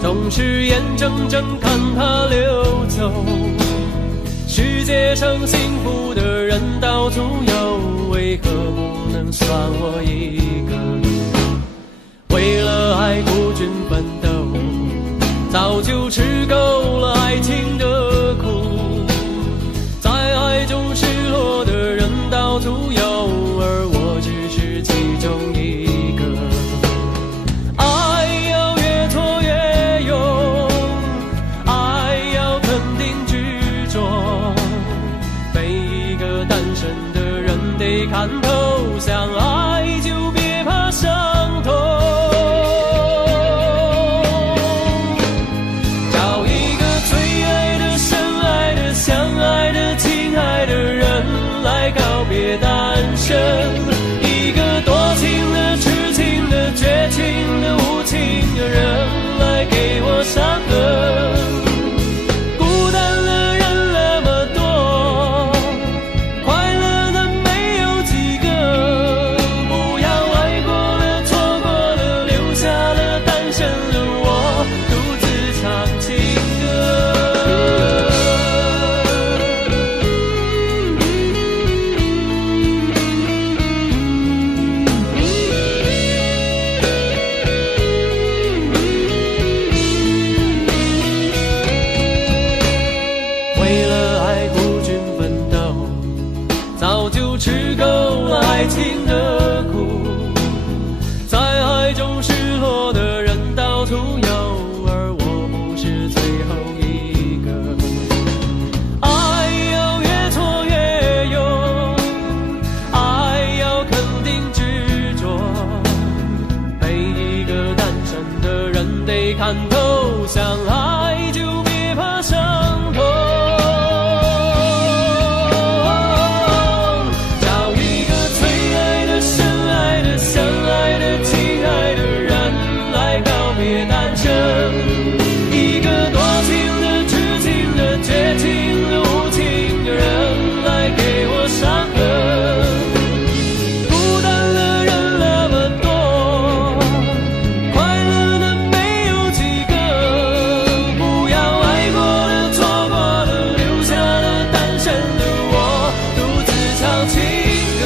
总是眼睁睁看它流走，世界上幸福的人到处有，为何不能算我一个？为了爱孤军奋斗，早就吃够了爱情的苦，在爱中失落的人到处有，而我只是其中一个。看透，相爱就别怕伤痛。找一个最爱的、深爱的、相爱的、亲爱的人来告别单身。一个多情的、痴情的、绝情的、无情的人来给我伤痕。吃够了爱情的苦，在爱中失落的人到处有，而我不是最后一个。爱要越挫越勇，爱要肯定执着，每一个单身的人得看透，相爱就别怕伤痛。一个多情的、痴情的、绝情的、无情的人来给我伤痕。孤单的人那么多，快乐的没有几个。不要爱过的、错过的、留下了单身的我，独自唱情歌。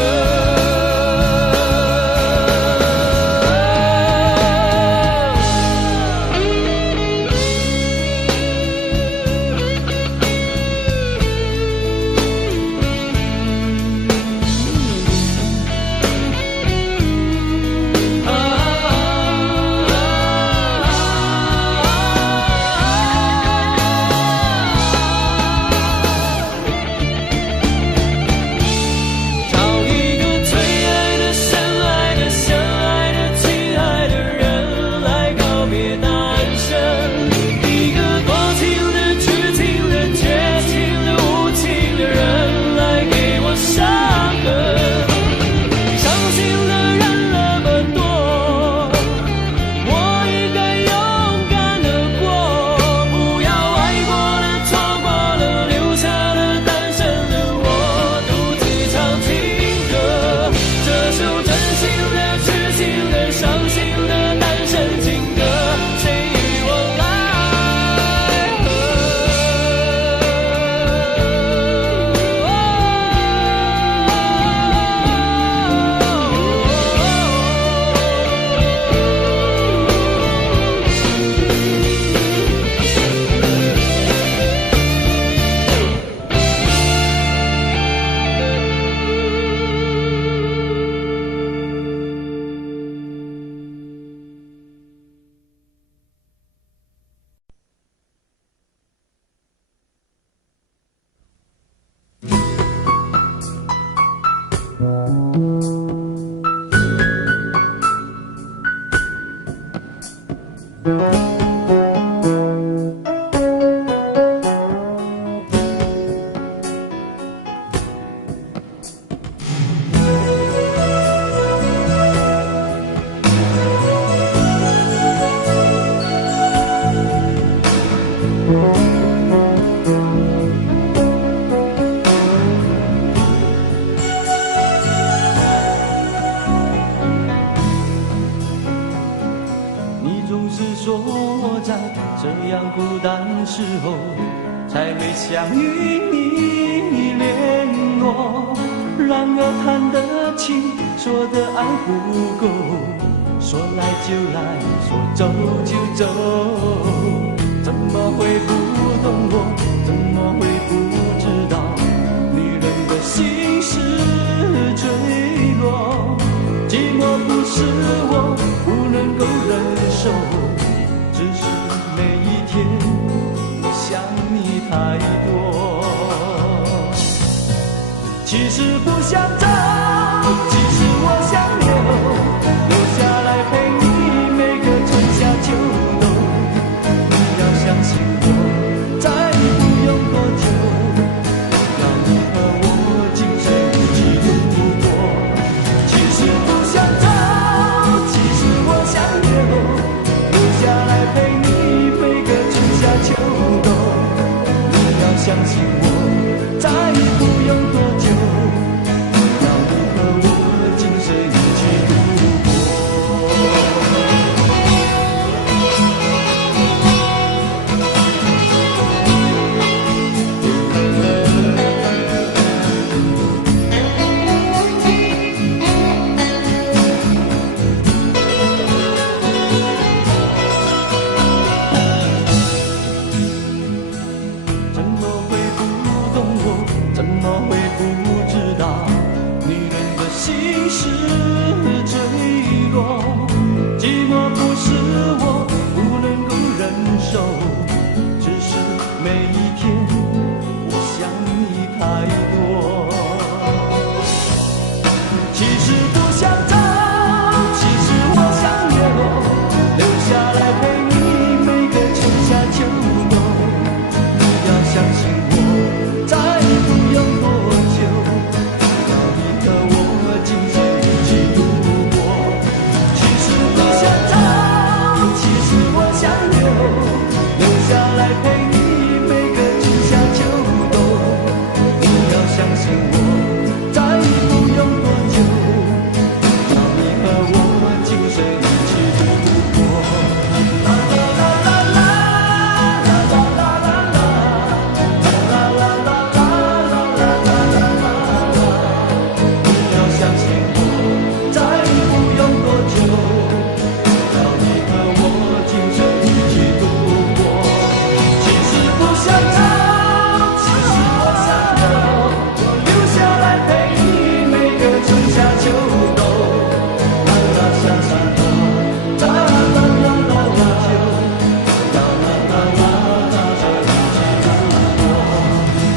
想与你联络，然而谈得起，说的爱不够，说来就来，说走就走，怎么会不懂我？怎么会不知道？女人的心事坠落，寂寞不是我不能够忍受，只是每一天我想你太多。其实不想走，其实我想留下来陪你每个春夏秋冬。你要相信我，再不用多久，要你和我今生一起度过。其实不想走，其实我想留下来陪你每个春夏秋冬。你要相信我，再不用多久，要你和我今生一起度过。怎么会不懂我？怎么会不知道？女人的心事坠落，寂寞不是我不能够忍受，只是每一天我想你太多。其实不想走，其实我想留下来陪你每个春夏秋冬。你要相信我，再不用多久，要你和我今生一起度过。其实不想走，其实我想留下来陪你每个春夏秋冬。你要相信我，再不用多久，要你和我今生一起度过。啦啦啦啦啦，啦啦啦啦啦，啦啦啦啦啦，啦啦啦啦啦。你要相信我，再不用多久，要你和我今生一起度过。其实不想走，其实我想留下来陪你每个春夏秋冬。啦啦啦啦啦，啦啦啦啦啦啦，啦啦啦啦啦啦一起度过。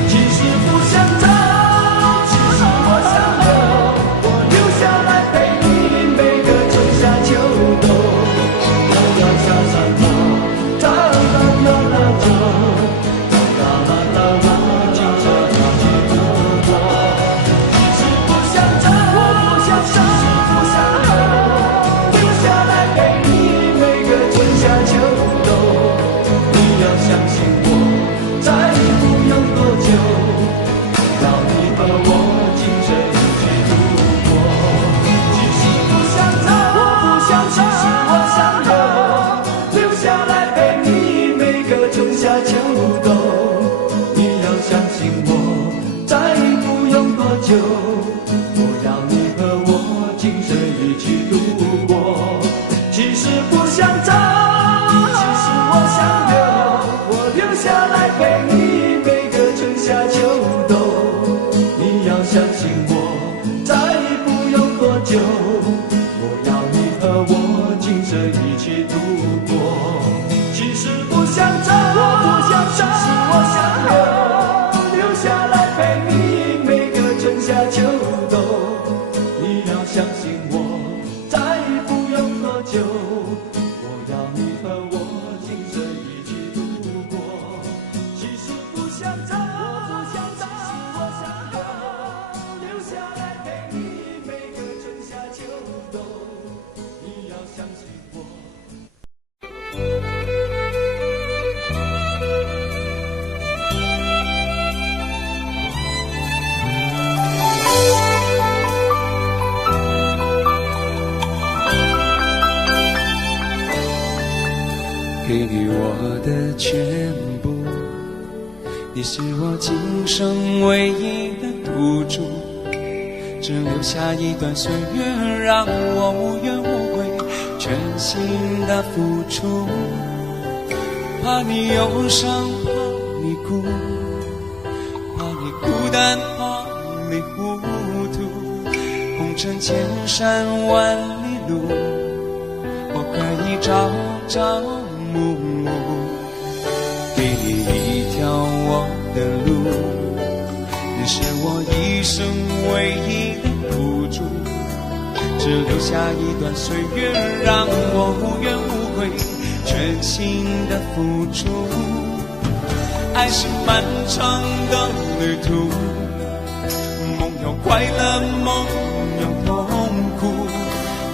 其实不想走，其实我想留下来陪你每个春夏秋冬。啦啦啦啦啦，啦啦啦啦啦，啦啦啦啦，今生一起度过。其实不想走，我不想走，不想留下来陪你每个春夏秋冬。你要相信我，再不用多久，要你和我今生一起度过。其实不想走，我不想走，其实我想留下来陪你每个春夏秋冬。你要相信我，再不用多久，我要你和我今生一起度过。其实不想走，其实我想留下来陪你每个春夏秋冬。你要相信我，再不用多久，我要你和我今生一起度过。其实不想走，我不想走，其实我想留下来陪你每个春夏秋冬。你要相信我，再不用多久，我要你和我今生一起度过。其实不想走，我不想走，其实我想留下来陪你每个春夏秋冬。你要相信我。给予我的全部，你是我今生唯一的赌注，只留下一段岁月让我无怨无悔，全心的付出。怕你忧伤，怕你哭，怕你孤单，怕你糊涂。红尘千山万里路，我可以朝朝暮暮，给你一条我的路。你是我一生唯一的赌注，只留下一段岁月让我无怨无悔，全心的付出。爱是漫长的旅途，梦有快乐，梦有痛苦，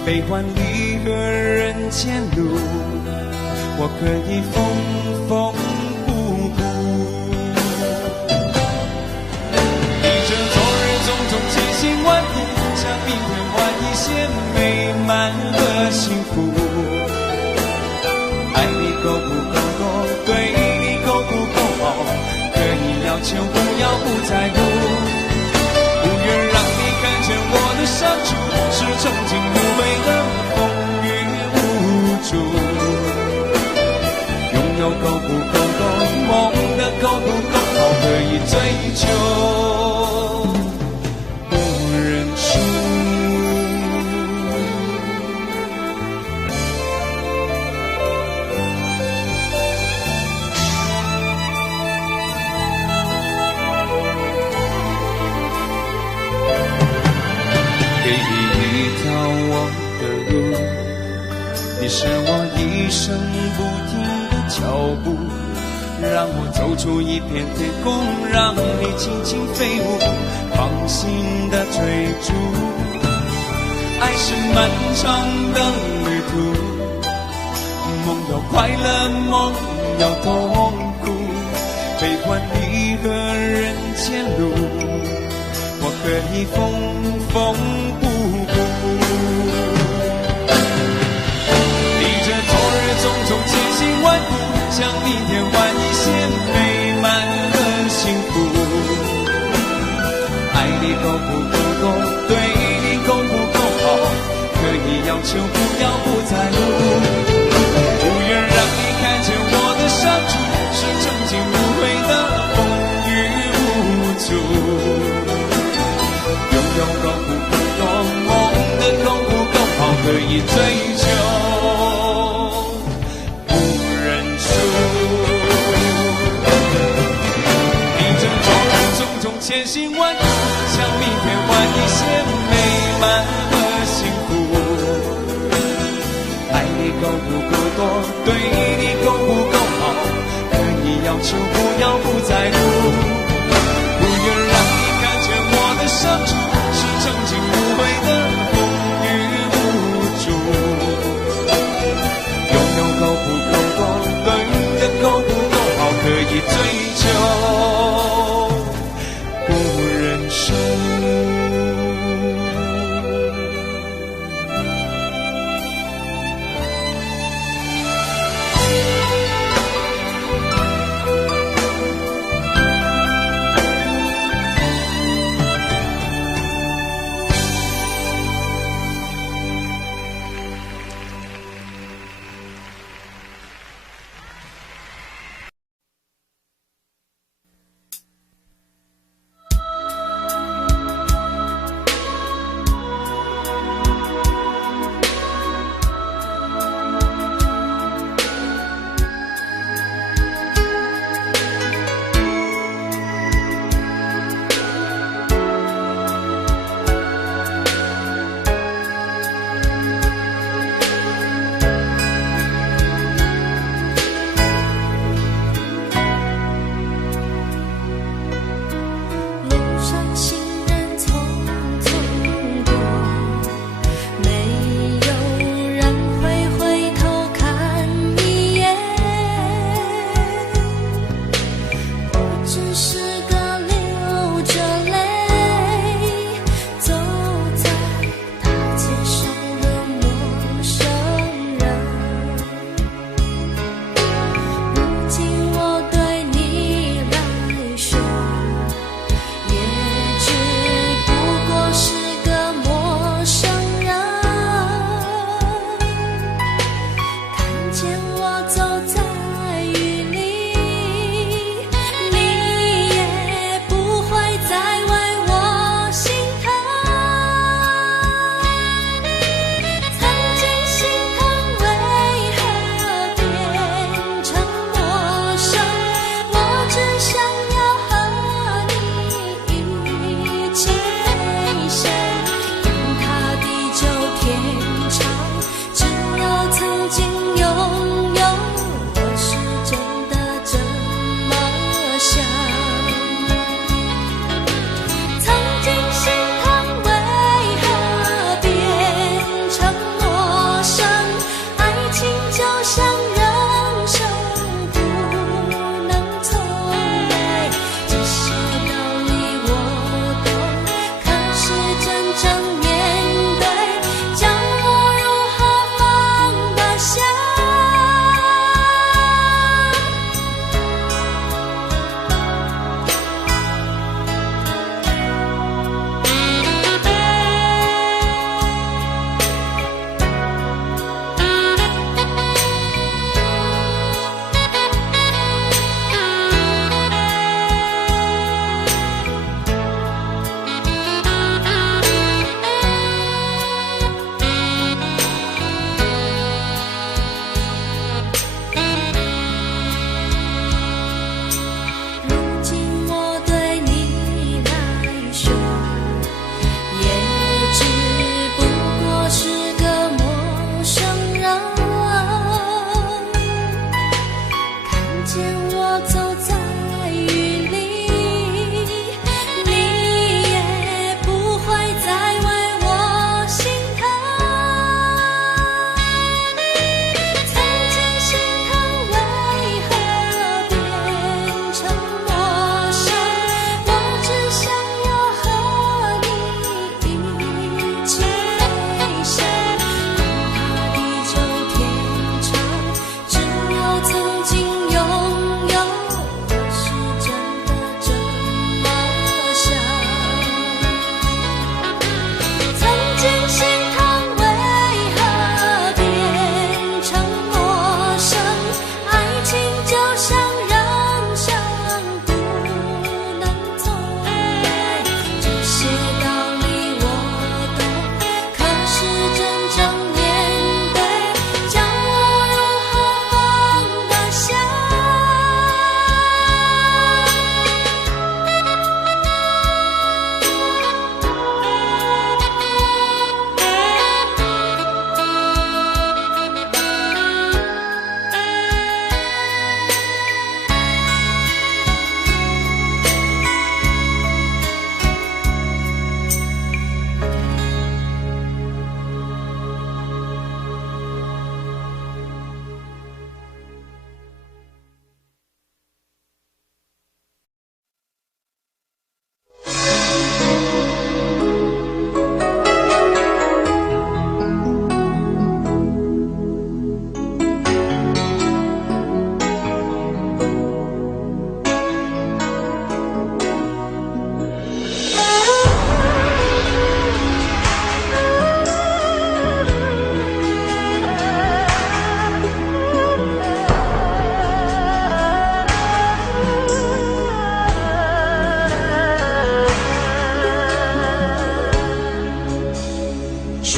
悲欢离合人间路，我可以缝缝补补。逆着昨日种种千辛万苦，向明天换一些美满和幸福。爱你够不够多，对你够不够好，可以要求不要不在乎，不愿让你看见我的伤处，是曾经无悔的风雨无阻。拥有够不够多，梦的够不够好，可以追求不认输。你是我一生不停的脚步，让我走出一片天空，让你尽情飞舞，放心的追逐。爱是漫长的旅途，梦有快乐，梦有痛苦，悲欢离合人间路，我可以缝缝补补。种种千辛万苦，向明天换一些美满和幸福。爱你够不够多，对你够不够好，可以要求不要不在乎，不愿让你看见我的伤处，是曾经无悔的风雨无阻。拥有够不够多，梦的够不够好，可以追求千辛万苦，向明天换一些美满和幸福。爱你够不够多，对你够不够好，可以要求不要不在乎，不愿让你看见我的伤处，是曾经无悔的风雨无阻。拥有够不够多，对的够不够好，可以追求不认输。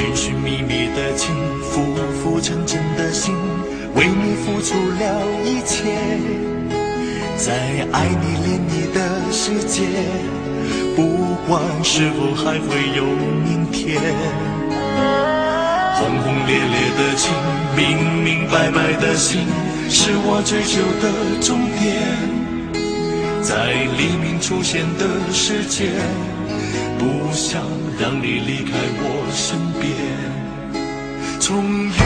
寻寻觅觅的情，浮浮沉沉的心，为你付出了一切，在爱你恋你的世界，不管是否还会有明天。轰轰烈烈的情，明明白白的心，是我追求的终点。在黎明出现的世界，不想让你离开我身边。从与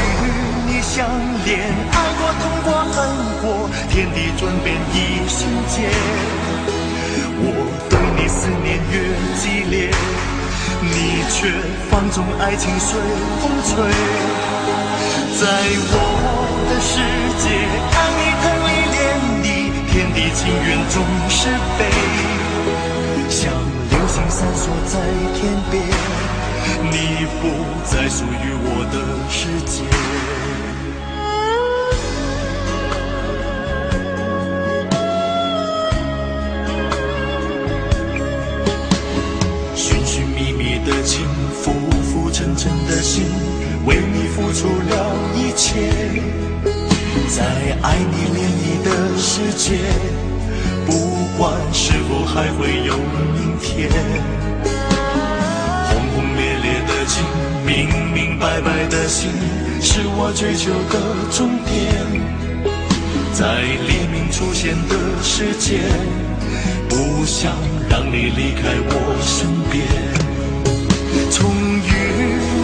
你相恋，爱过痛过恨过，天地转变一瞬间。我对你思念越激烈，你却放纵爱情随风吹。在我的世界，爱你疼你恋你，天地情缘总是悲，像流星闪烁在天边，你不再属于我的世界。寻寻觅觅的情，浮浮沉沉的心，为你付出了一切，在爱你恋你的世界，不管是否还会有明天。轰轰烈烈的情，明明白白的心，是我追求的终点。在黎明出现的世界，不想让你离开我身边。从与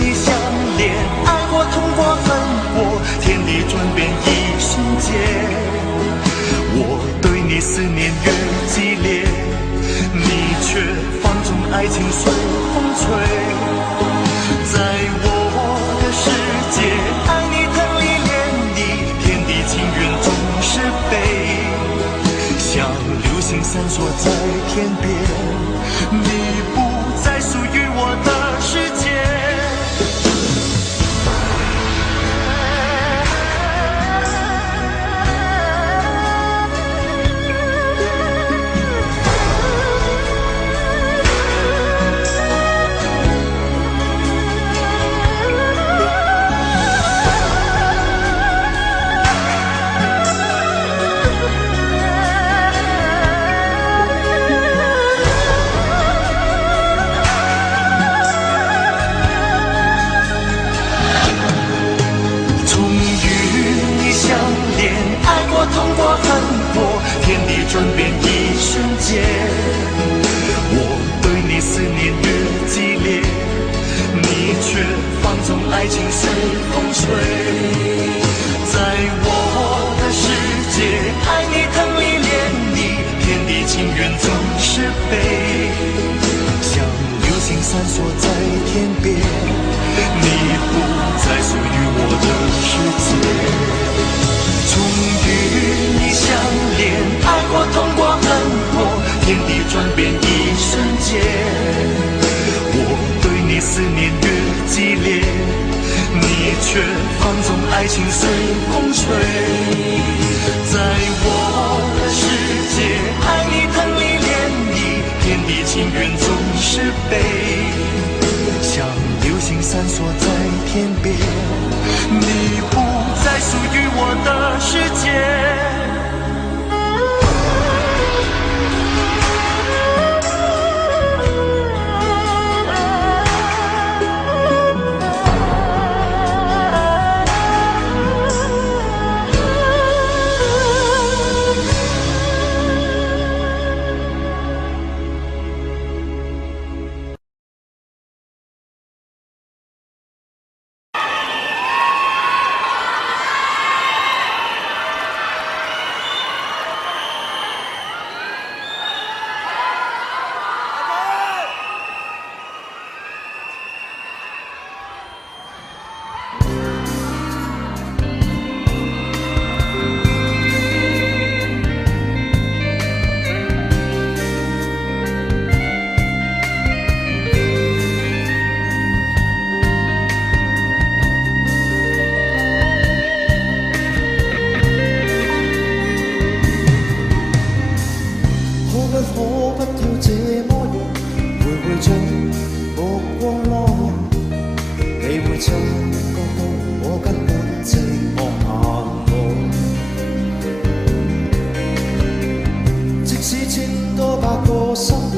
你相恋，爱过痛过恨过，天地转变一瞬间。我对你思念越激烈，你却放纵爱情随风吹。在我的世界，爱你疼你恋你，天地情缘总是悲，像流星闪烁在天边，你不再属于我的世界。痛过恨过，天地转变一瞬间。我对你思念越激烈，你却放纵爱情随风吹。在我的世界，爱你疼你恋你，天地情缘总是悲，像流星闪烁在天边，你不再属于我的世界。从与你相恋，爱过痛过恨过，天地转变一瞬间。我对你思念越激烈，你却放纵爱情随风吹。在我的世界，爱你疼你恋你，天地情缘总是悲，像流星闪烁在天边，你不再属于我的世界。像覺到我根本寂寞行路，即使千多百個生活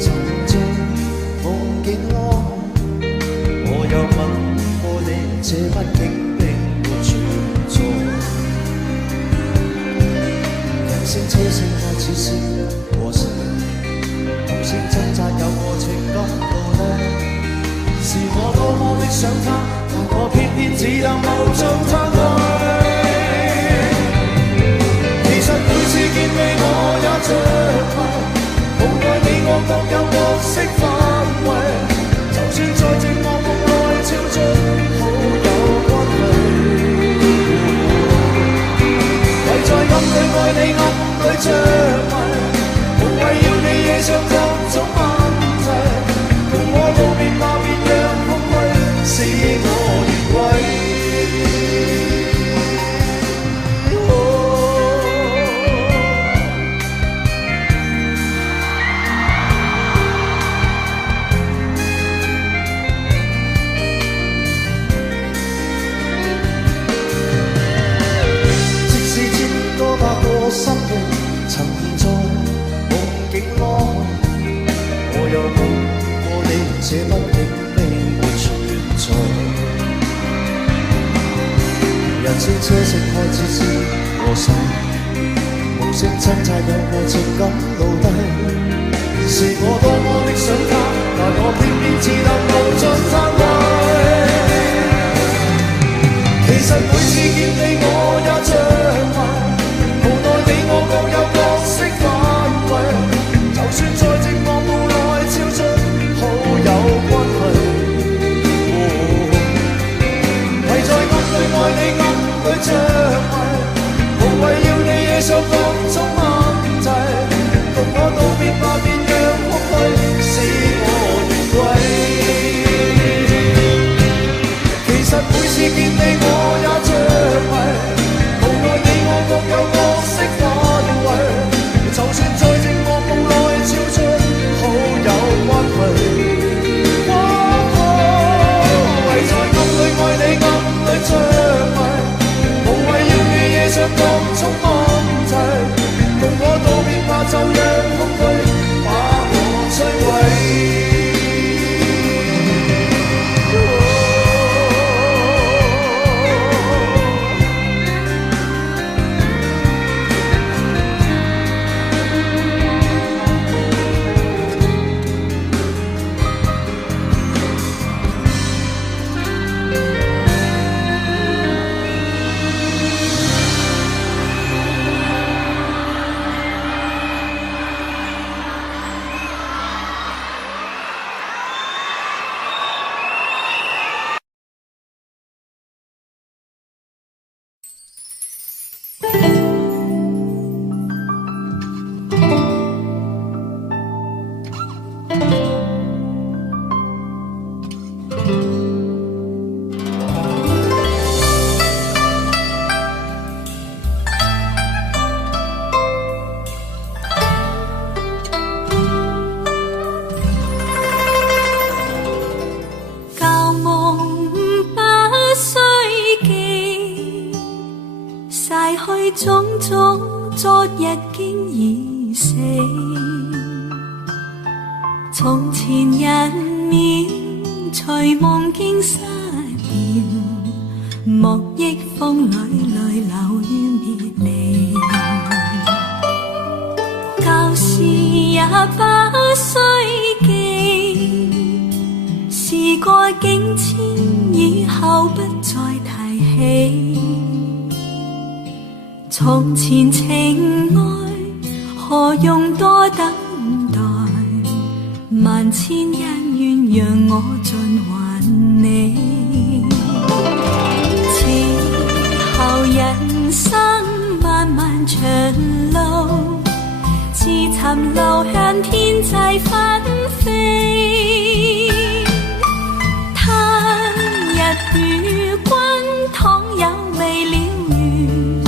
沉醉夢境內，我有吻過你，這畢竟並沒存在。人聲車聲開始是和諧，無聲掙扎有個情感路途。是我多麼的想他，但我偏偏只能無盡歎淚。其實每次見你我也着迷，無奈你我各有角色範圍。就算在寂寞夢內超出好友關係，唯在暗裏愛你暗裏着迷，無謂要你惹上各種問題。同我道別吧，別讓空虛使我越軌。即使千多百個生命沉在夢境內，我有夢。這畢竟並沒存在，人聲車聲開始是和諧，無聲掙扎有個情感奴隸。是我多麼的想他，但我偏偏只能無盡歎淚。其實每次見你我也着迷，無奈你我各有角色範圍。就算在寂寞夢內超出好友關係，唯在暗裏愛你暗裏着迷，無謂要你惹上各種問題。同我道別吧，別讓空虛使我越軌。其實每次見你我也着迷，無奈你我各有角色範圍。就算在寂寞夢內超出好友關係。愛你暗裏着迷，無謂要你惹上各種問題。同我道別吧，就讓空虛把我摧毀。種種昨日經已死，從前一秒隨夢境失掉，莫憶風裏淚流於別離。舊事也不需記，事過境遷以後不再提起。從前情愛何用多等待，萬千恩怨讓我盡還你。此後人生漫漫長路，自尋路向天際紛飛。他日與君倘有未了緣，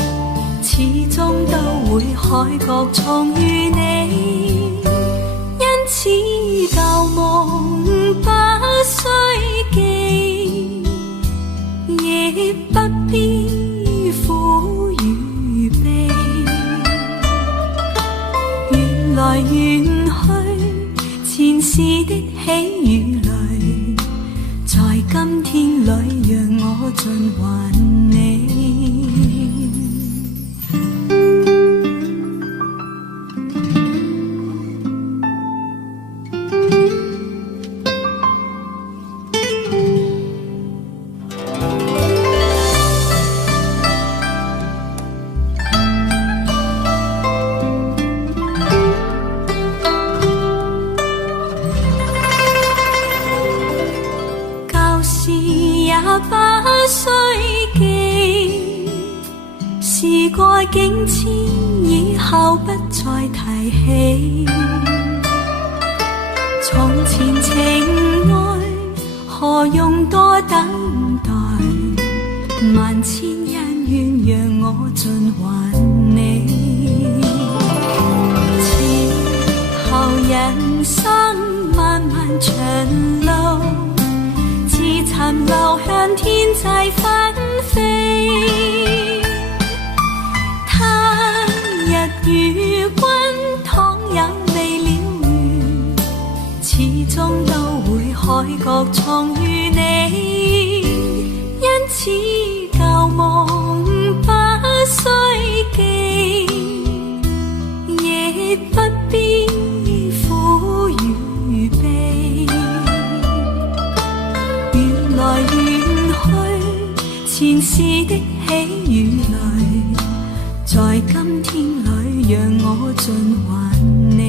始終都會海角重遇你。因此舊夢不需記，今天里讓我盡還你。境遷以後不再提起，從前情愛何用多等待，萬千恩怨讓我盡還你。此後人生漫漫長路，自尋流向天際紛飛。日與君倘有未了緣，始終都會海角重遇你。因此舊夢不需記，亦不必苦與悲。緣來緣去，前世的喜與淚，在今天裏讓我盡還你。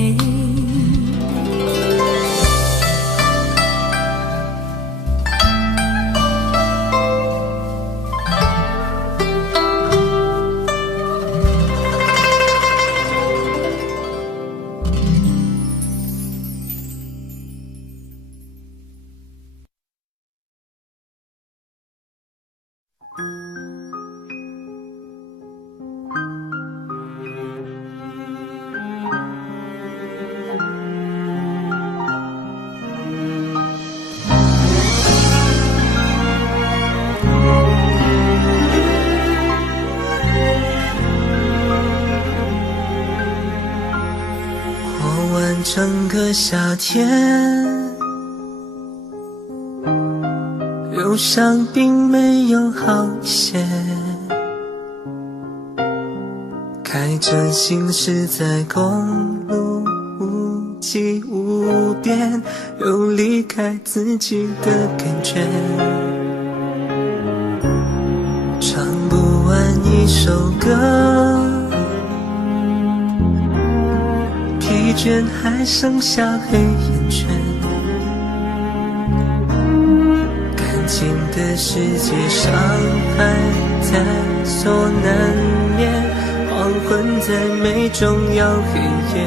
整个夏天，忧伤并没有好些，开着行驶在公路，无际无边，有离开自己的感觉，唱不完一首歌，疲倦还剩下黑眼圈，感情的世界伤害在所难免，黄昏在美中要黑夜，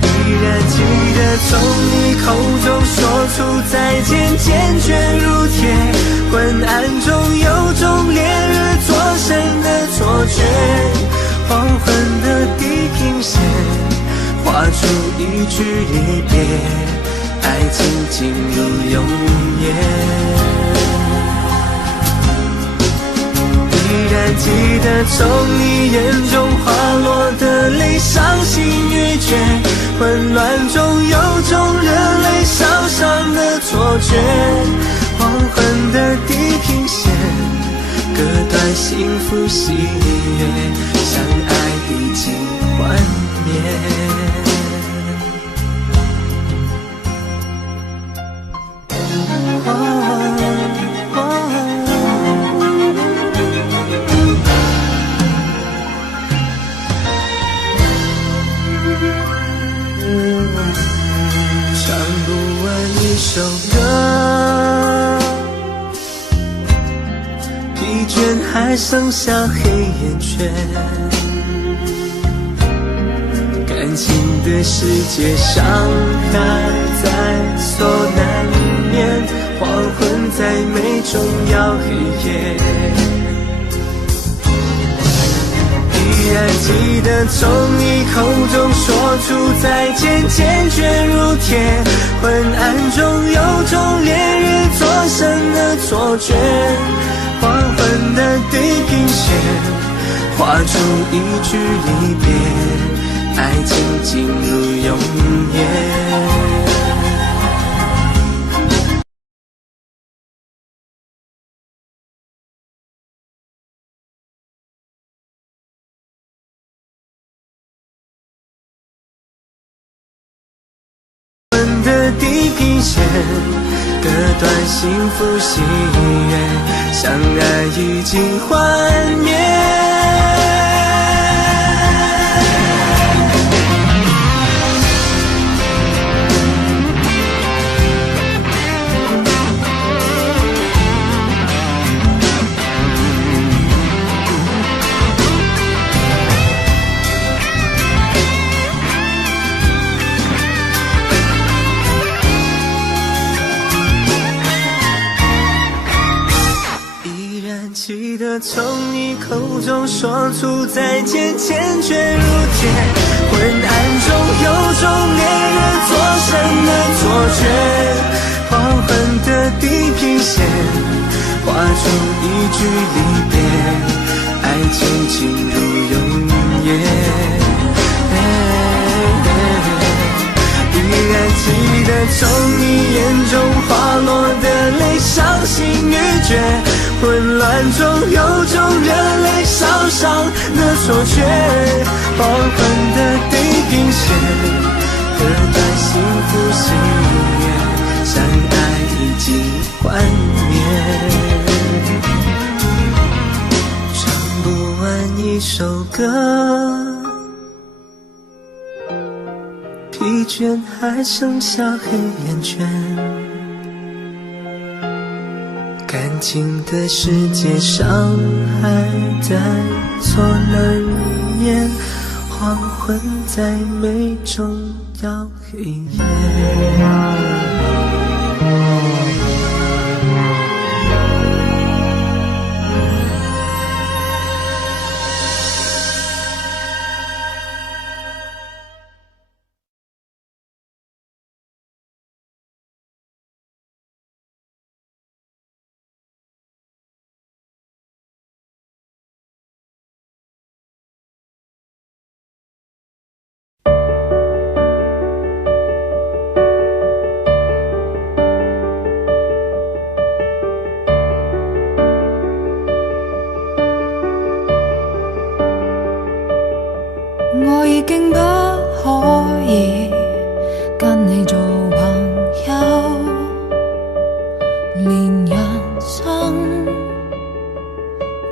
依然记得从你口中说出再见，坚决如铁，昏暗中有种烈日灼身的错觉，黄昏的地平线画出一句离别，爱情进入永夜，依然记得从你眼中滑落的泪，伤心欲绝，混乱中有种热泪烧伤的错觉，黄昏的地平线割断幸福喜悦，相爱已经幻灭。唱不完一首歌，疲倦还剩下黑眼圈，感情的世界伤害在所难免，黄昏在美中要黑夜，依然记得从你口中说出再见，坚决如铁，昏暗中有种烈日灼身的错觉，黄昏的地平线画出一句离别，爱情进入永夜，平线，割断幸福喜悦，相爱已经幻灭。记得从你口中说出再见，坚决如铁。昏暗中有种恋人作声的错觉，黄昏的地平线画出一句离别，爱情进入永夜。依然记得从你眼中滑落的泪，伤心欲绝。混乱中有种热泪烧伤的错觉，黄昏的地平线割断幸福喜悦，相爱已经幻灭。唱不完一首歌，疲倦还剩下黑眼圈，感情的世界上还带错了语言，黄昏在美中摇一夜。我已經不可以跟你做朋友，連人生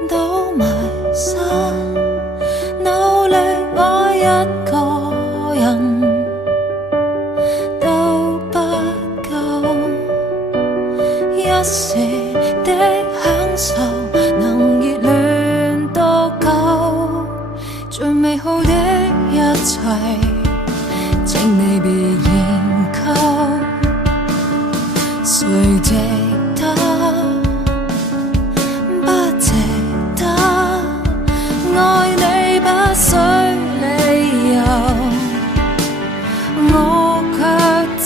都迷失，努力愛一個人都不夠，一時的享受能熱戀多久？最美好的一切，請你別研究，誰值得？不值得？愛你不需理由，我卻知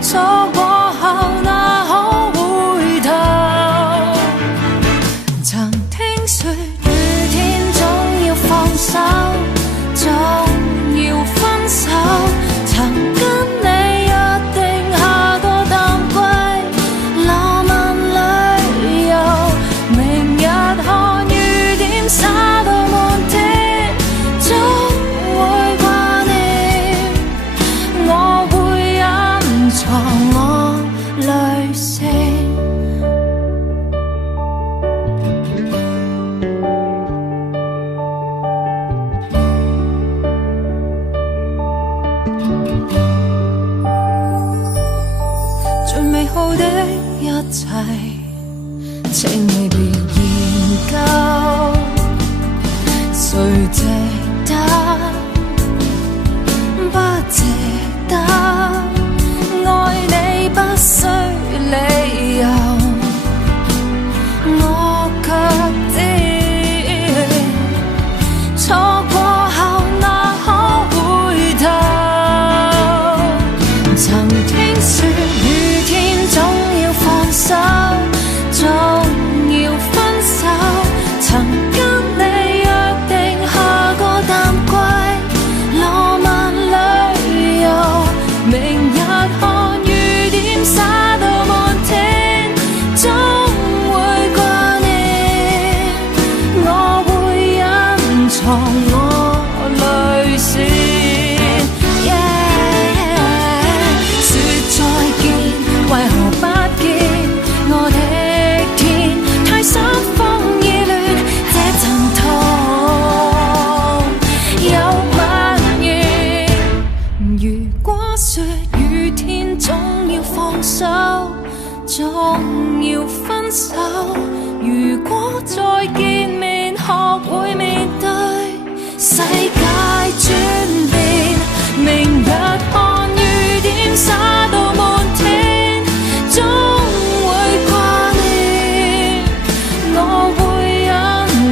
錯過後哪可回頭？曾聽說雨天總要放手，總要分手，曾跟你約定下個淡季浪漫旅遊，明日看雨點灑到滿天，總會掛念，我會隱藏我淚腺。最美好的一切，請你別研究，誰值得？不值得？愛你不需理由，我卻知錯過後哪可回頭？曾聽說雨天總要放手，總要分手，曾跟你約定下個果說雨天總要放手，總要分手。如果再見面，學會面對世界轉變。明日看雨點灑到滿天，總會掛念。我會隱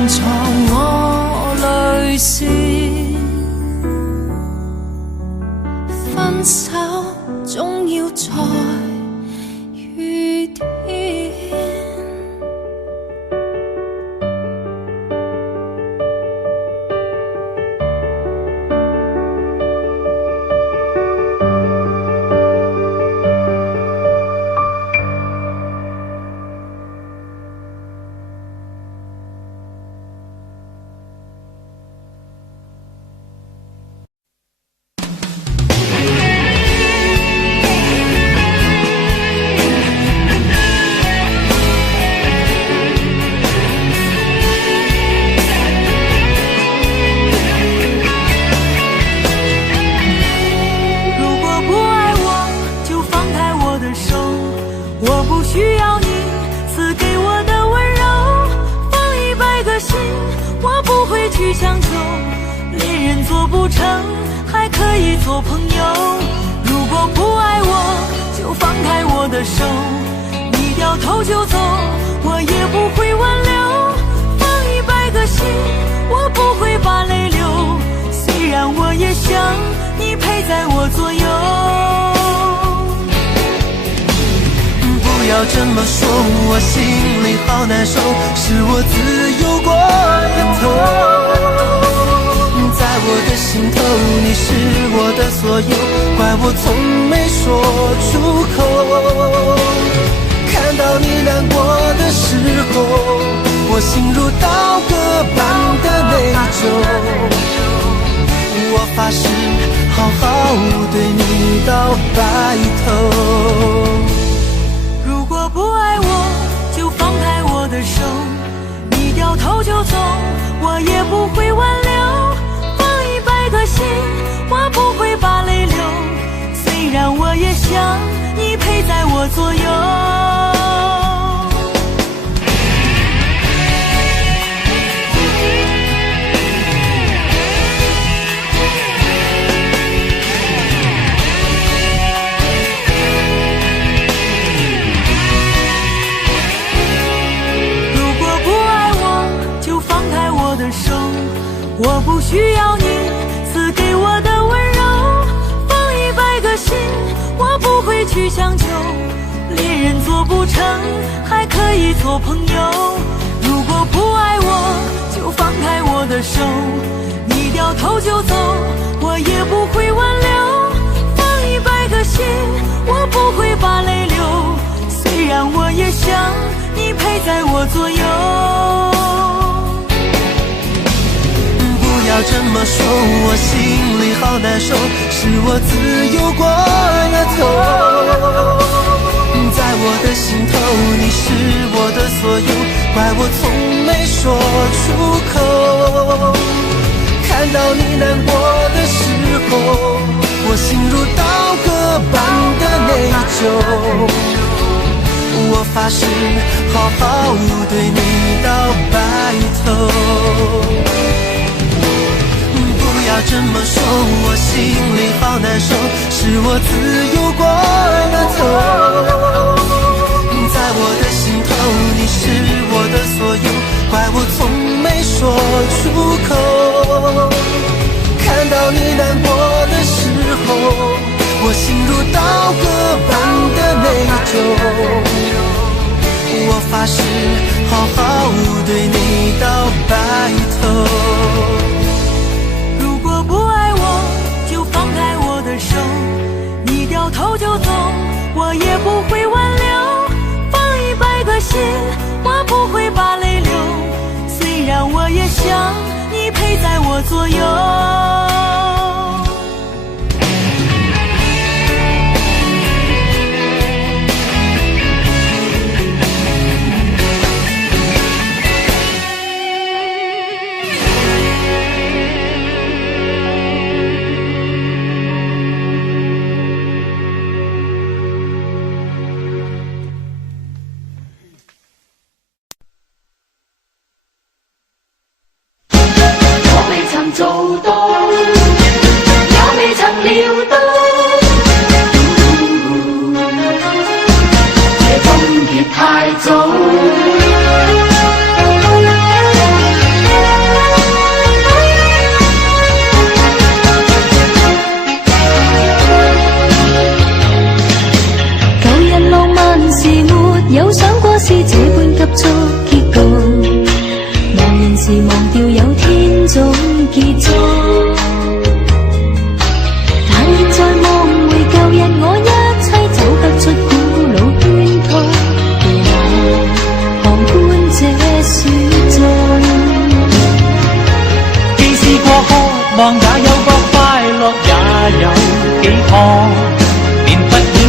藏我淚腺，分手總要在雨天。我不需要你赐给我的温柔，放100个心，我不会去强求。恋人做不成，还可以做朋友。如果不爱我，就放开我的手。你掉头就走，我也不会挽留。放100个心，我不会把泪流。虽然我也想你陪在我左右。不要这么说，我心里好难受，是我自由过了头。在我的心头，你是我的所有，怪我从没说出口。看到你难过的时候，我心如刀割般的内疚。我发誓好好对你到白头。不要这么说，我心里好难受，是我自由过了头。在我的心头，你是我的所有，怪我从没说出口。看到你难过的时候，我心如刀割般的内疚。我发誓好好对你到白头。你掉头就走，我也不会挽留。放100个心，我不会把泪流。虽然我也想你陪在我左右。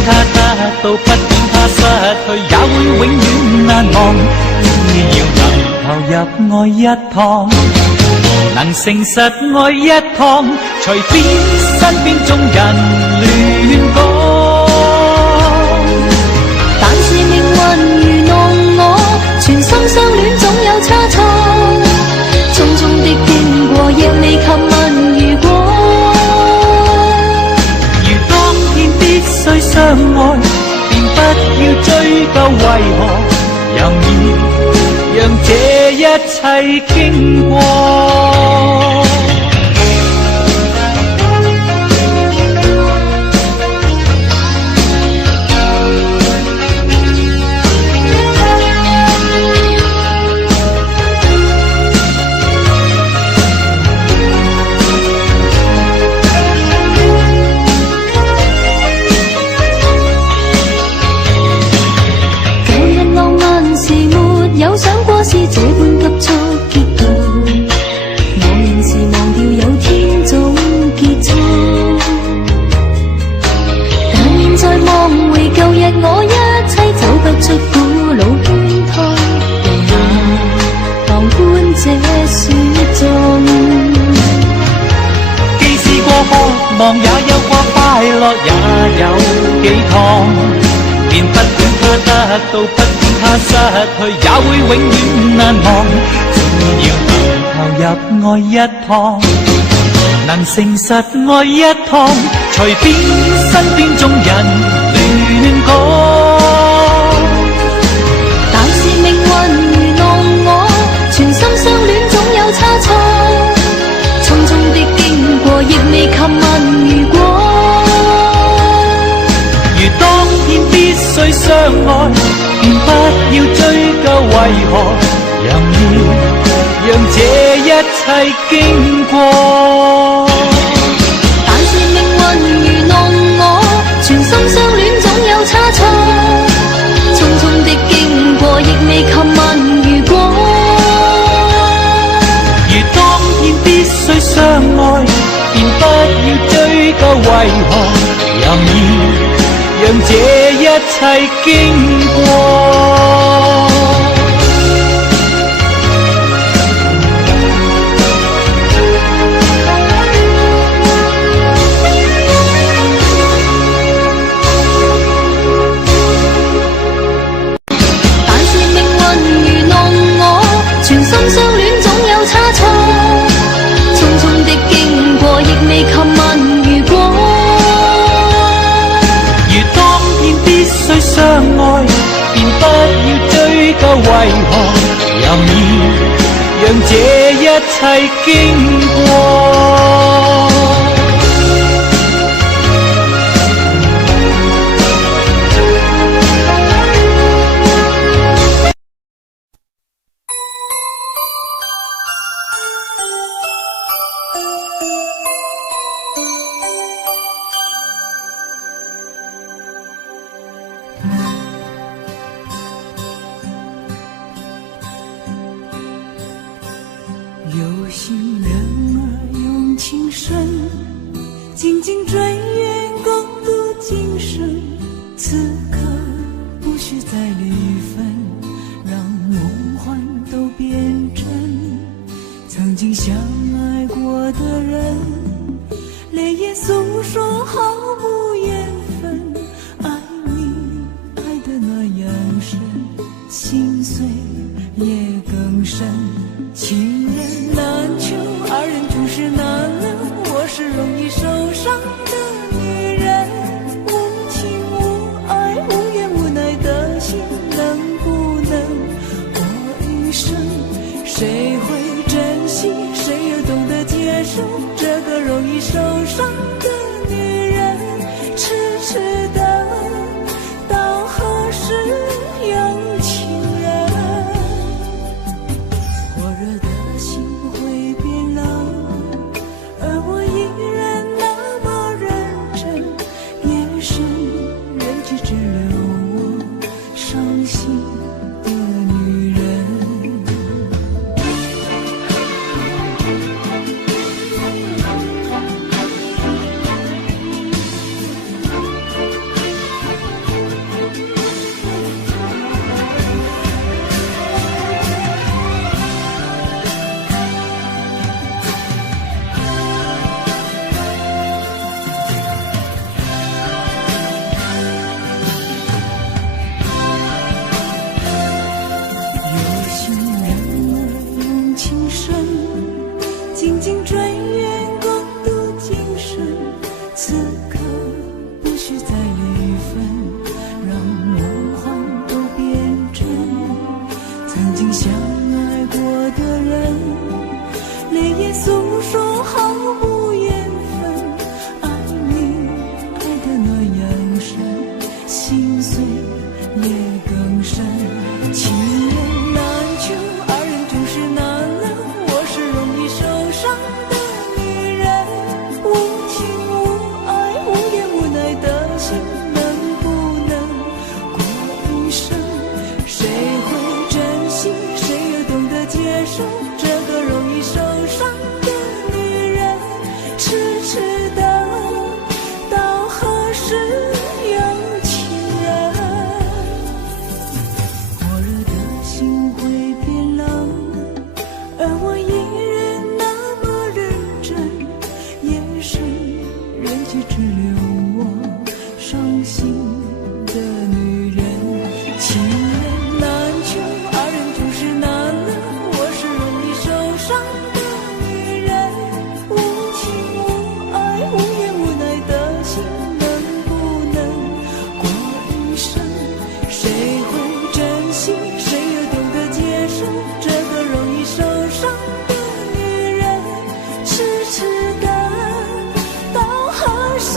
他得到，不管他失去，也會永遠難忘。只要能投入愛一趟，能誠實愛一趟，隨便身邊眾人亂講。但是命運愚弄我，全心相戀總有差錯，匆匆的經過亦未及問如果。如當天必須相愛，便不要追究為何，任意讓這一切經過。有想過是這般急速結局，我仍是忘掉有天總結束。但現在望回舊日我一切，走不出古老圈套，旁觀這雪中。既試過渴望，也有過快樂，也有幾趟，便不管他得到，不管他失去，也會永遠難忘。只要能投入愛一趟，能誠實愛一趟，隨便身邊眾人亂講。但是命運愚弄我，全心相戀總有差錯，匆匆的經過亦未及問如果。如當天必須相愛，便不要追究為何，任意讓這一切經過。但是命運愚弄我，全心相戀總有差錯，匆匆的經過亦未及問如果。如當天必須相愛，便不要追究為何，任意讓這一切經過。但是命運愚弄我，全心相戀總有差錯，匆匆的經過亦未及問如果。如當天必須相愛，便不要追究為何，任意讓這一切經過。有心人儿用情深，紧紧追愿共度今生。此刻不需再离分，让梦幻都变真。曾经相爱过的人，泪眼诉说毫无缘分。爱你爱得那样深，心碎也更深。情人难求，二人终是难留。我是容易受伤的女人，无情无爱无心碎也更深。情人难求，二人就是难了。我是容易受伤的女人，无情无爱，无言无奈的心，能不能过一生？谁会珍惜，谁又懂得接受这个容易受伤的女人？痴痴的，到何时有情人？火热的心会变冷，而我依然那么认真。夜深人迹只留我伤心的女人。情人难求，二人就是难了。我是容易受伤的女人，无情无爱，无言无奈的心，能不能过一生？谁会珍惜，谁又懂得接受这个容易受伤的女人？痴痴的，到何时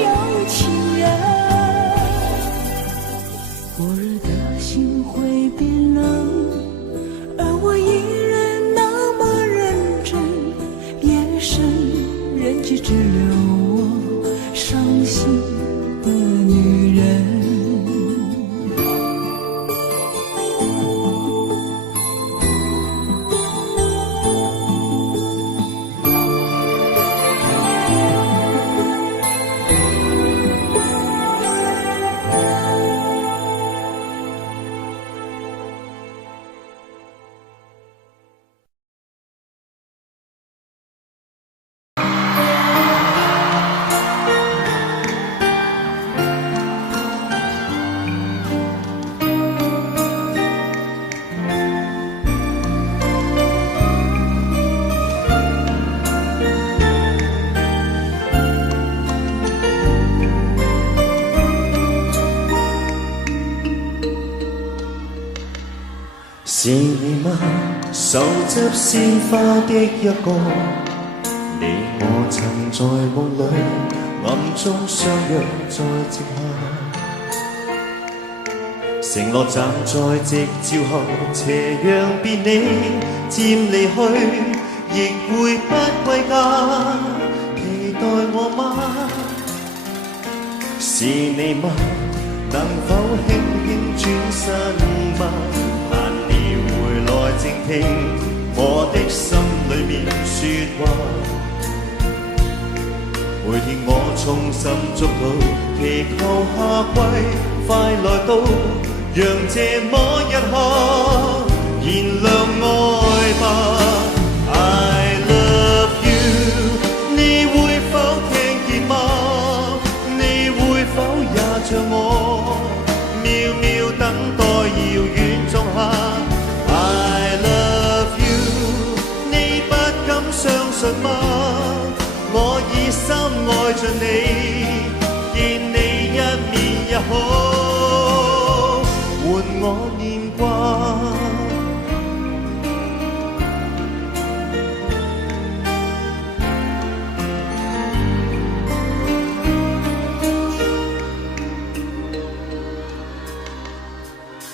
有情人？火热的心会变冷，而我依然那么认真。夜深人迹只留我伤心的女人。是你嗎？手執鮮花的一個，你我曾在夢裏暗中相約在夕下，承諾站在夕照後，斜陽別你漸離去，亦會不歸家，期待我嗎？是你嗎？能否輕輕轉身嗎？來靜聽我的心裏面說話，每天我衷心祝禱，祈求夏季快來到，讓這麼一刻燃亮愛吧。I love you， 你會否聽見嗎？你會否也像我，渺渺等待遙遠仲夏。相信嗎？我以心愛着你，見你一面也好，換我念掛。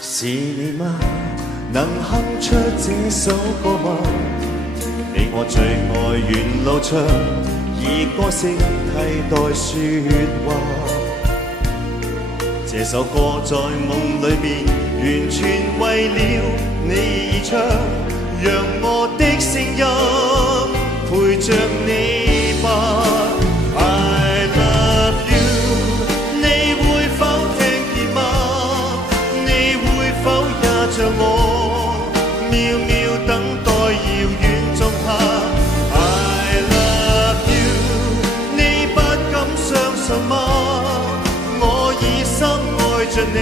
是你嗎？能哼出這首歌嗎？你我最愛沿路唱，以歌聲替代說話。這首歌在夢裏面，完全為了你而唱，讓我的聲音陪着你吧。I love you， 你會否聽見嗎？你會否也像我，渺渺等待遙遠仲夏。I love you， 你不敢相信嗎？我以心愛着你，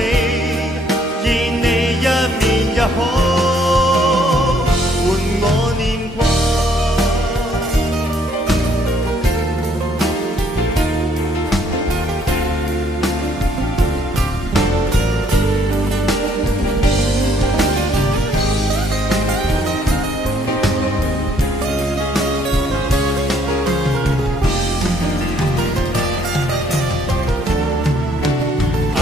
見你一面也好，換我念掛。I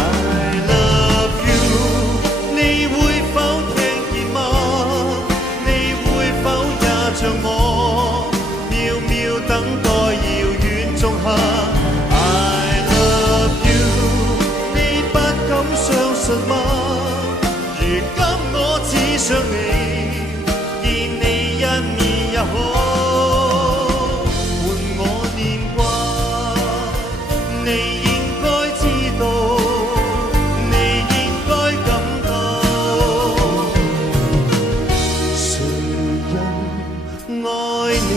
生你，以你一面也可換我念掛。你應該知道，你應該感到，誰人愛你？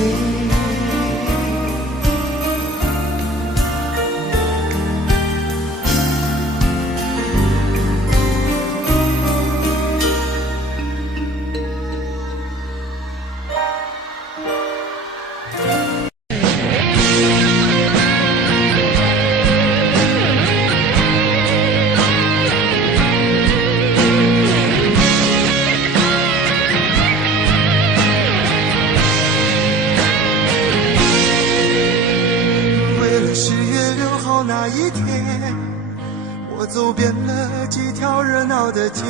那一天，我走遍了几条热闹的街，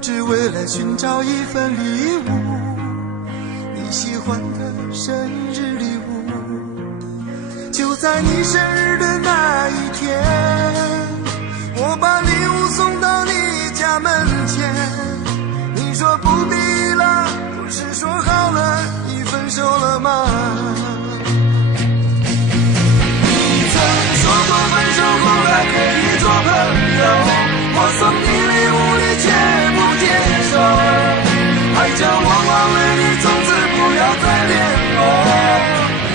只为了寻找一份礼物，你喜欢的生日礼物。就在你生日的那一天，我把礼物送到你家门前，你说不必了，不是说好了你分手了吗？分手后还可以做朋友，我送你礼物你却不接受，还叫我忘了你，从此不要再联络，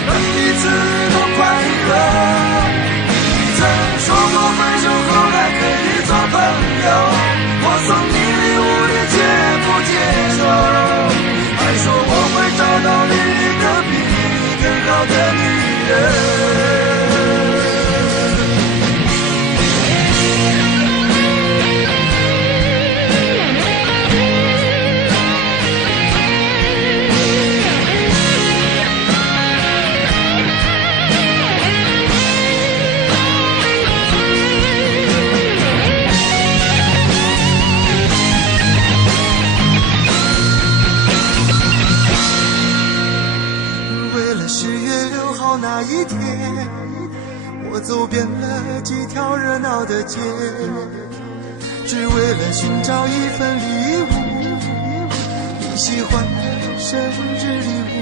让彼此都快乐。你曾说过分手后还可以做朋友，我送你礼物你却不接受，还说我会找到另一个比你更好的女人。那一天，我走遍了几条热闹的街，只为了寻找一份礼物，你喜欢的生日礼物。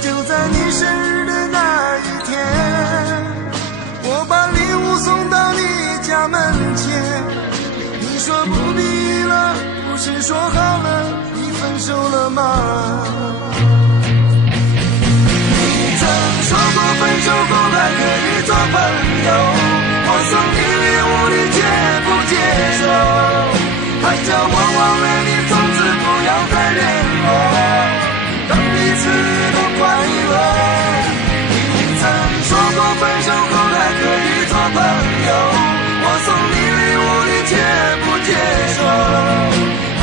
就在你生日的那一天，我把礼物送到你家门前，你说不必了，不是说好了你分手了吗？说过分手后还可以做朋友，我送你礼物你却不接受，还叫我忘了你，从此不要再联络，让彼此都快乐。你曾说过分手后还可以做朋友，我送你礼物你却不接受，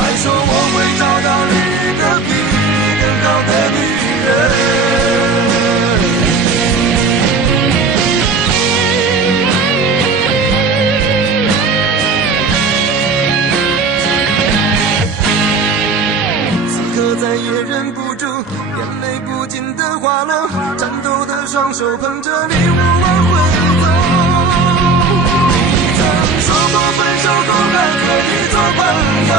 还说我会找到另一个比你更好的女人。再也忍不住，眼泪不禁的滑落，颤抖的双手捧着礼物往回走。你曾说过分手后还可以做朋友，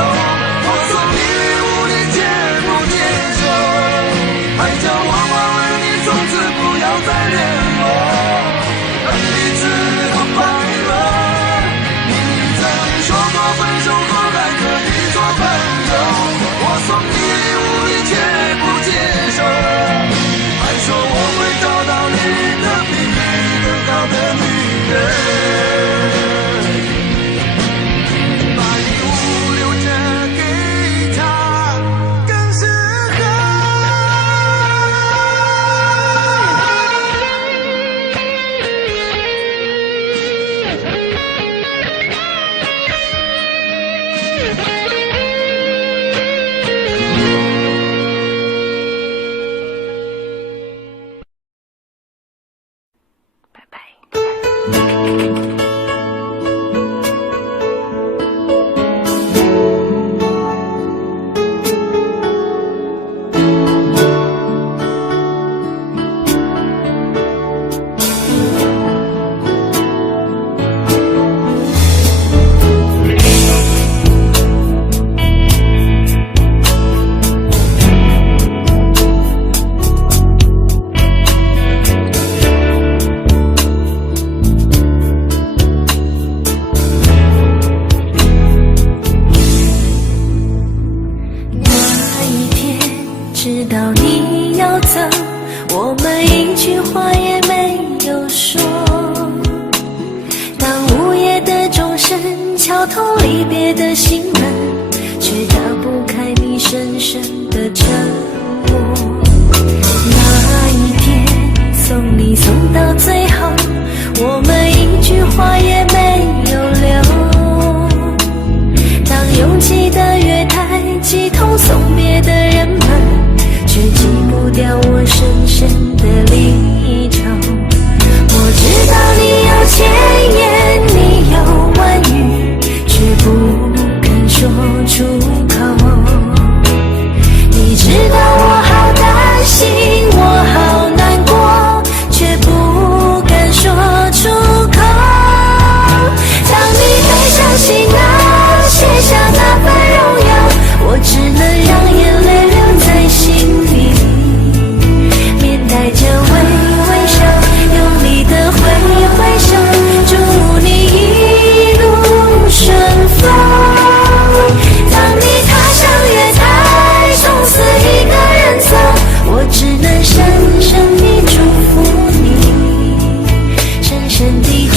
我送你礼物你却不接受，还叫我忘了你，从此不要再联络，让彼此都快乐。你曾说过分手后还可以做朋友，我送你礼物却不接受，还说我会找到另一个比你声敲痛离别的心门，却打不开你深深的沉默。那一天送你送到最后，我们一句话也没有留。当拥挤的月台挤痛送别的人们，却挤不掉我深深的离愁。我知道你有千言，你有万语，却不肯说出口。你知道我好担心，我好难过，却不敢说出口。当你背上行囊，卸下那份荣耀，我只能让眼泪留在心里，面带着微微笑，用力的挥挥手，祝你一路顺风。当你踏上月台，从此一个人走，我只能深深地祝福你，深深地祝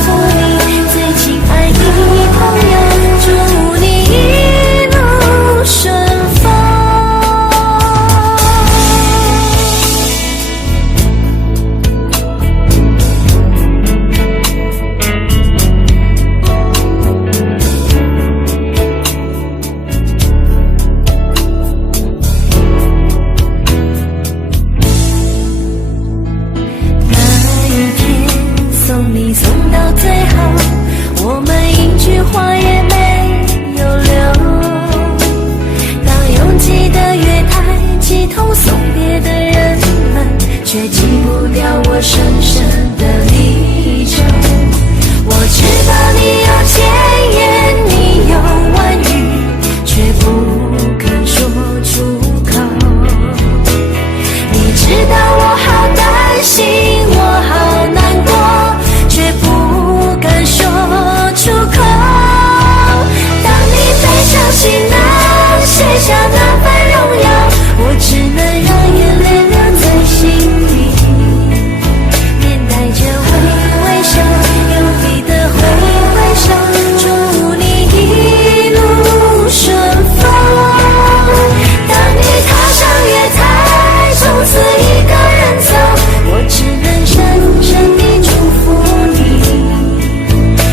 福你，最亲爱的朋友，祝你一路顺风。那一天送你送到最后，我们一句话也没有留。当拥挤的月台挤痛送别的人们，却挤不掉我深深的离愁。我知道你有千言，你有万语，却不肯说出口。你知道我好担心，我好难过，却不敢说出口。当你背上行囊，卸下那份荣耀，我只能让眼泪留在心里，面带着微微笑，用力的挥挥手，祝你一路顺风。当你踏上月台，从此一个人走，我只能深深地祝福你，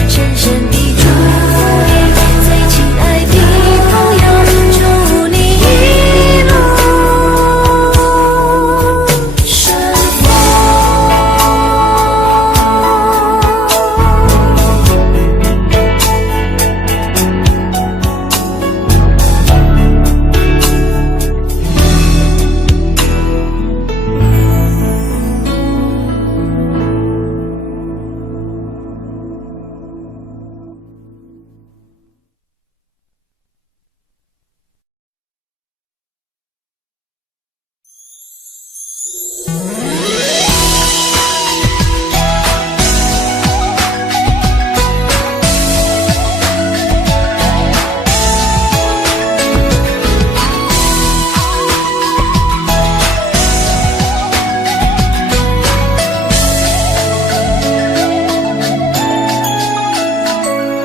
深深地祝福你，最亲爱的朋友，祝你一路顺风。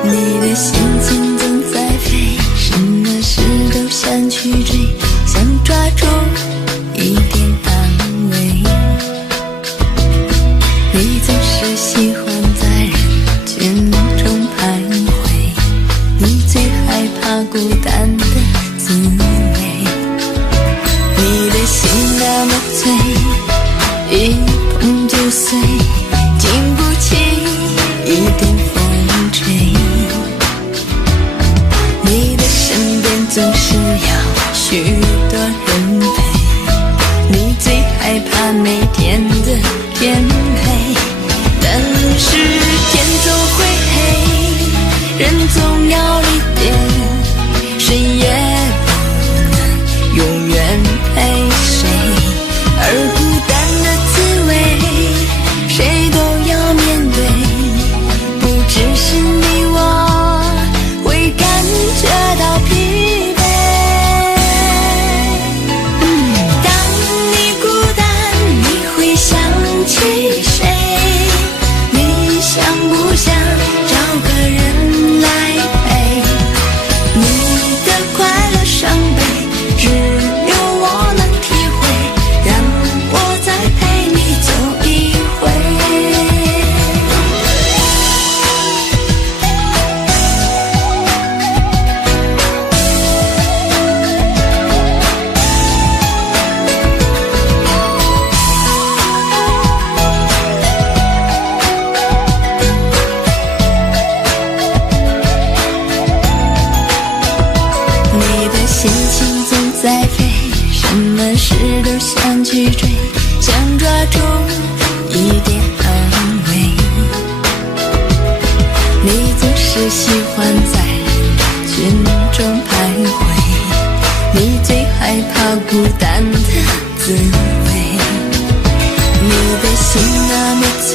你的心情总在飞，什么事都想去追，想抓住一点安慰。你总是喜欢在人群中徘徊，你最害怕孤单的滋味。你的心那么脆，一碰就碎，经不起一点风吹。你的身边总是要许多人陪，你最害怕每天的天黑。但是天总会黑，人总要离别，谁也不能永远陪谁。而孤单的滋味，谁都要面对，不只是你我会感觉到疲惫。当你孤单，你会想起谁？你想不想找个人是喜欢在人群中徘徊，你最害怕孤单的滋味，你的心那么脆，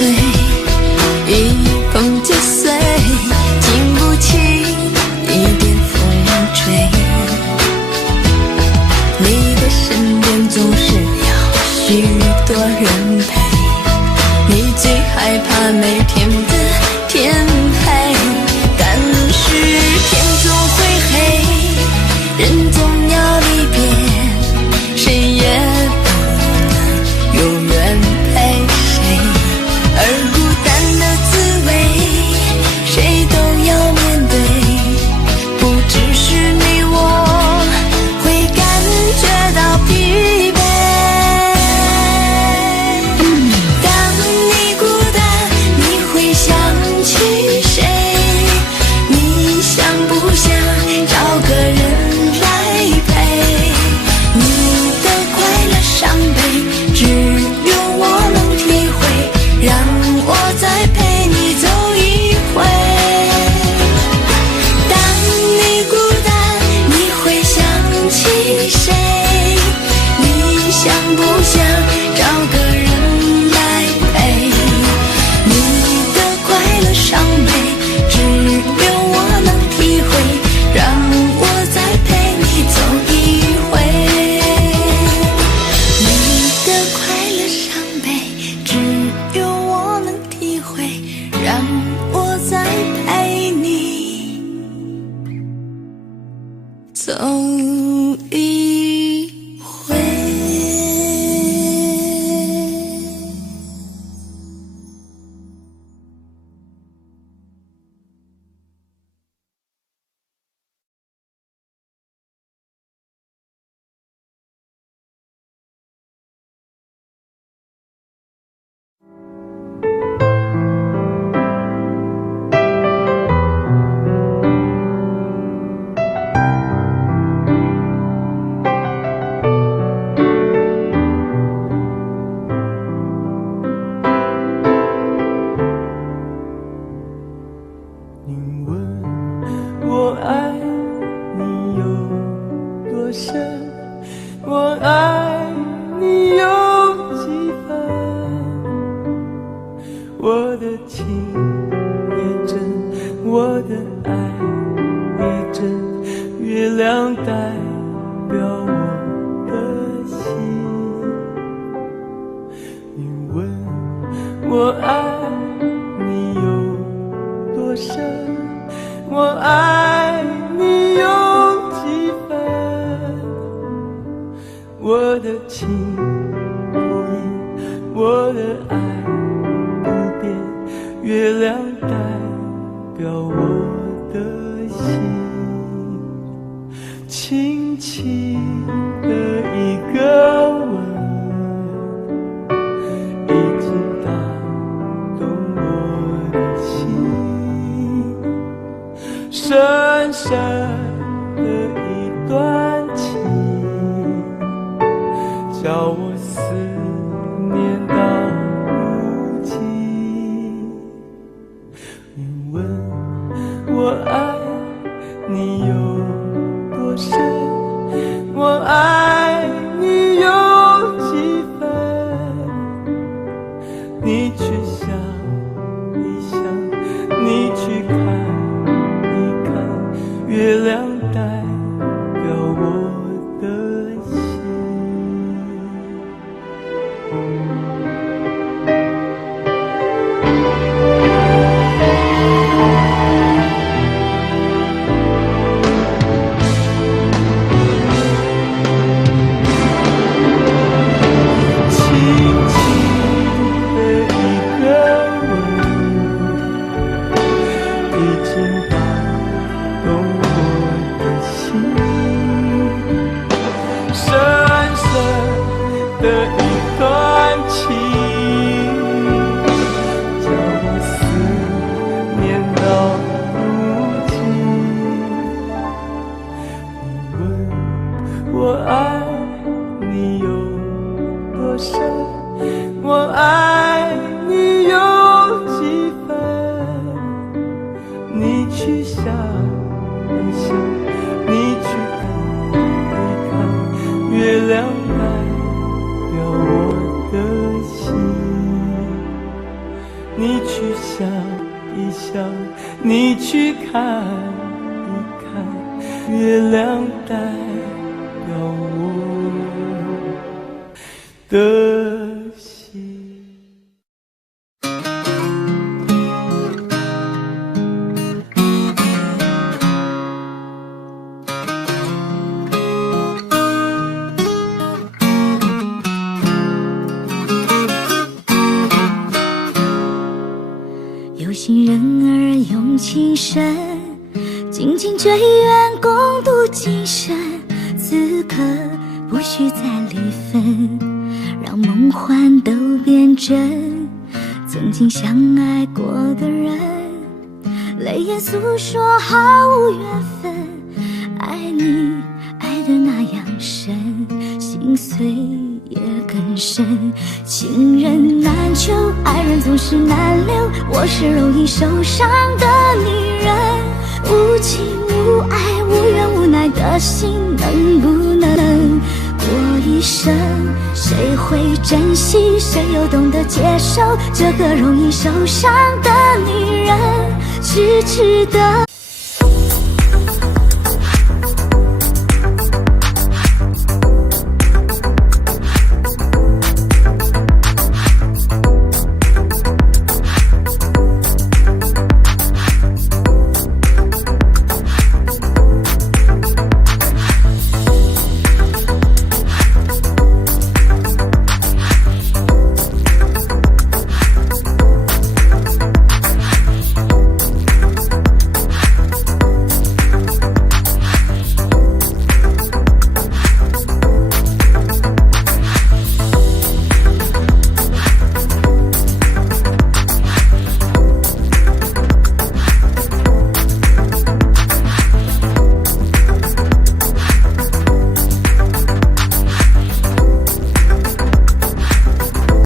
一碰就碎，经不起一点风吹，你的身边总是要许多人陪，你最害怕每天的天黑，但是天总会黑，人总要离别，谁也不能永远陪谁，而孤单的滋味谁都要面对，不只是你我会感觉到疲惫。当你孤单，你会想起谁？你想不想找个人来陪？你的快乐伤悲，只有我能体会，让我再陪你走一回。当你孤单，你会想起谁？你想不想找个人来陪？你的快乐伤悲，只有我能体会，让我再陪你走一回。你的快乐伤悲，只有我能体会，让我再陪你走一回。你问我爱你有多深，我爱你有几分？我的情也真，我的爱也真，月亮代表我的心。你问我爱你有多深，我爱你有几分？我的情不移，我的爱不变，月亮代表我的心。轻轻的一个吻，已经打动我的心，深深的一段情，叫我思念到如今。你问我爱你有多深，我爱你有几分？你去想一想，你去看一看，月亮代表我的心。轻轻的一个吻，去想一想，你去看一看，月亮代表我的心。你去想一想，你去看一看，月亮代表我的心。有心人儿用情深，紧紧追远，共度今生。此刻不需再离分，让梦幻都变真。曾经相爱过的人，泪眼诉说毫无缘分。爱你爱得那样深，心碎也更深。情人难求，爱人总是难留。我是容易受伤的女人，无情无爱无怨无奈的心，能不能过一生？谁会珍惜，谁又懂得接受这个容易受伤的女人？痴痴的